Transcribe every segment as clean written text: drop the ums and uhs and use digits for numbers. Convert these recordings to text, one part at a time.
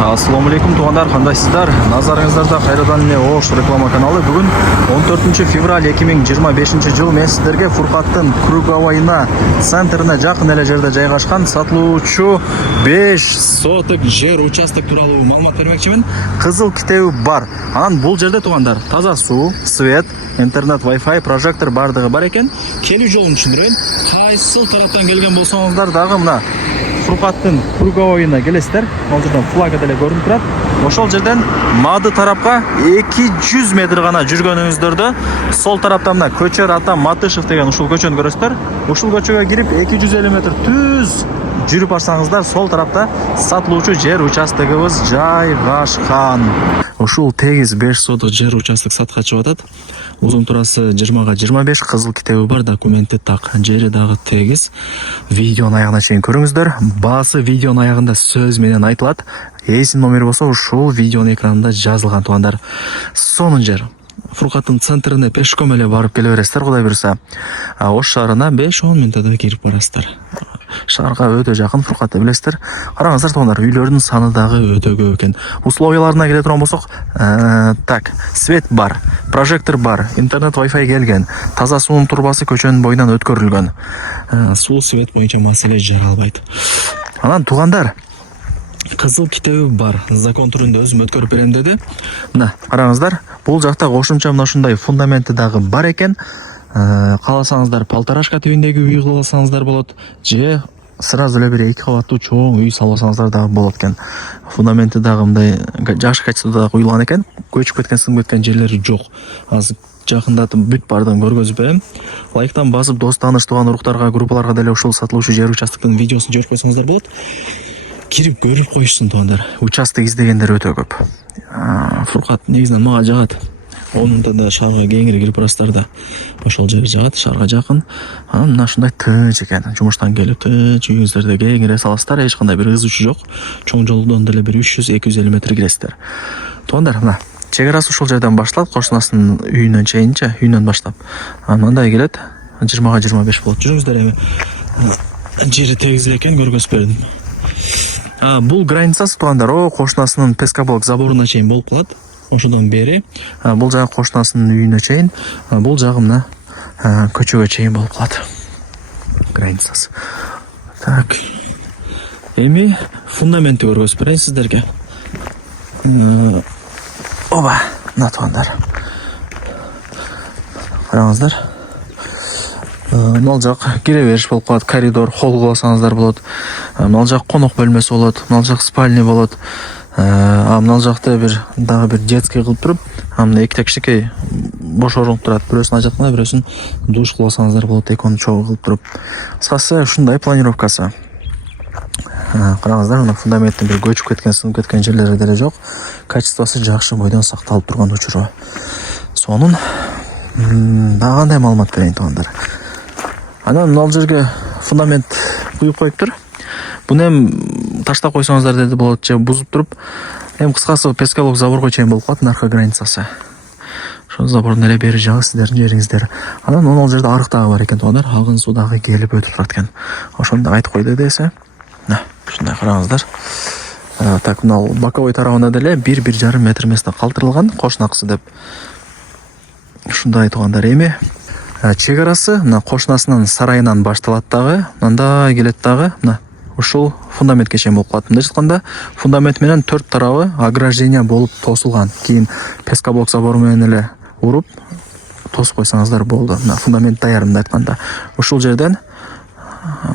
Assalamu alaikum туғандар, қандайсыздар? Назарыңыздарда қайрадан эле Ош реклама каналы. Бүгін 14 февраль 2025 жыл мен сіздерге Фуркаттын круговойна центріне жақын эле жерде жайгашкан сатылуучу 5 соток жер участок тууралуу маалымат бермекчимин. Кызыл китеби бар. Анан бул жерде туғандар таза суу, свет, интернет, Wi-Fi, прожектор бардыгы бар экен. Келүү жолун түшүндүрөйүн. Кайсыл тараптан келген болсоңуздар дагы мына Фуркаттын круговойна келесиздер. Ал жерден флага деле көрүнүп турат. Ошол жерден Мады тарапка 200 метр гана жүргөнүңүздөрдө сол тараптан мына Көчөр ата Матышев деген ушул көчөнү көрөсүздөр. Ушул көчөгө кирип 250 метр түз жүрүп барсаңыздар сол тарапта сатылуучу жер участогубуз жайгашкан. Ушул тегиз 5 соток жер участок сатка чыгып атат. Узун турасы 20-25, кызыл китеби бар, документи так, жери дагы тегиз. Видеонун аягына чейин көрүңүздөр. Баасы видеонун аягында сөз менен айтылат. Эсин номери болсо ушул видеонун экранында жазылган тугандар. Сонун жер. Фуркаттын центрине пешком эле барып келе бересиздер, Кудай буйрса. Ош шаарына 5-10 минутта кирип барасыздар. Шаарга өтө жакын, Фуркатты билесиздер. Караңыздар тугандар, үйлөрдүн саны дагы өтө көп экен. Условияларына келе турган болсок, так, свет бар, прожектор бар, интернет, Wi-Fi келген, таза суунун турбасы көчөнүн боюнан өткөрүлгөн. Суу, свет боюнча маселе жаралбайт. Анан тугандар, кызыл китеби бар, закон түрүндө өзүм өткөрүп берем деди. Мына, караңыздар, бул жакта кошумча мына ушундай фундаменти дагы бар экен. Кааласаңыздар полторашка тибиндеги үй кылсаңыздар болот, же сразу эле бир 2 кабаттуу чоң үй салсаңыздар дагы болот экен. Фундаменти дагы мындай жакшы качествода куюлган экен. Көчүп кеткен, сынып кеткен жерлери жок. Азыр жакындатып бүт бардыгын көргөзүп берем. Лайктан басып, дос тааныш туган уруктарга, группаларга деле ушул сатылуучу жер участоктун видеосун жиберип койсоңуздар болот. Кирип көрүп коюшсун тугандар. Участок издегендер өтө көп. Фуркат негизинен мага жагат. Онунда да шаарга кеңири кирип барасыздар да. Ошол жер жагат, шаарга жакын. Анан мына ушундай тынч экен. Жумуштан келип тынч үйүңүздөрдө кеңире саласыздар, эч кандай бир ыз учу жок. Чоң жолдон деле бир 300-250 метр киресиздер. Тугандар, мына чек арасы ушул жерден башталат, кошунасынын үйүнөн чейинче, үйүнөн баштап. Мындай келет, 20-25 болот. Жүрүңүздөр эми. Жери тегиз экен, көргөзүп бердим. Бул границасы тугандар, кошунасынын Пескоблок заборуна чейин болуп калат. Ошодон бери бул жагы кошунасынын үйүнө чейин, бул жагы мына көчөгө чейин болуп калат. Границасы. Так. Эми фундаментти көргөзүп берейин сиздерге. Оба, мына тугандар. Караңыздар. Мал жак кире бериш болуп калат, коридор, холл кылсаңыздар болот. Мал жак конок бөлмөсү болот, мал жак спальня болот. Мына жакта дагы бир детский кылып туруп, мына эки кичинекей бош орун турат. Бирөөсүн ажатканда, бирөөсүн душ кылсаңыздар болот, экөөнү чогуу кылып туруп. Кыскасы ушундай планировкасы. Караңыздар, мына фундаменттин бир көчүп кеткен, сынып кеткен жерлери деле жок. Качествосы жакшы, бойдон сакталып турган учуру. Сонун дагы кандай маалымат берейин тугандар. Анан мына жерге фундамент куюп коюптур. Буну эми таштап койсоңуздар деди болот, же бузуп туруп, эми кыскасы Пескоблок заборго чейин болуп калат, наркы границасы. Ошол забордун эле бери жагы сиздердин жериңиздер. Анан ал жерде арык дагы бар экен тугандар, алгын суу дагы келип өтүп турат экен. Ошону да айтып койду десе. Мына, ушундай караңыздар. Так, мына боковой тарабында деле 1-1,5 метр место калтырылган, кошунакысы деп. Ушундай тугандар, эми чек арасы мына кошунасынын сарайынан башталат дагы, мындай келет дагы, мына ушул фундаментке чейин болуп калат. Мындай айтканда, фундамент менен 4 тарабы ограждение болуп тосулган. Кийин Пескоблок забору менен эле уруп тосуп койсоңуздар болду. Мына фундамент даяр, мындай айтканда. Ушул жерден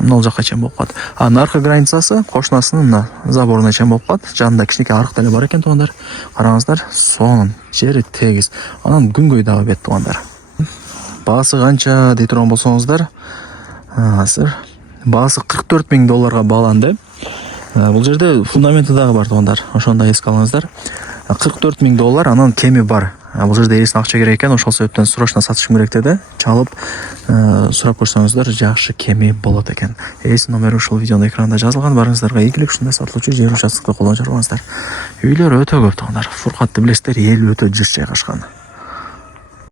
мына жакка чейин болуп калат. Наркы границасы кошунасынын мына заборуна чейин болуп калат. Жанында кичинекей арык деле бар экен тугандар. Караңыздар, сонун, жери тегиз. Анан күнгөй дагы бет тугандар. Баасы канча дей турган болсоңуздар, азыр баасы $44,000 бааланды. Бул жерде фундаменти дагы бар тугандар. Ошондо эске алыңыздар. $44,000, анан кеми бар. Бул жерде эсин акча керек экен, ошол себептен срочно сатышым керек деди. Чалып сурап көрсөңүздөр жакшы кеми болот экен. Эсин номери ушул видеонун экранында жазылган. Барыңыздарга ийгилик, ушундай сатылуучу жер участокты колдонуп жүрүңүздөр. Үйлөр өтө көп тугандар. Фуркатты билесиздер, эл өтө жыш жайгашкан.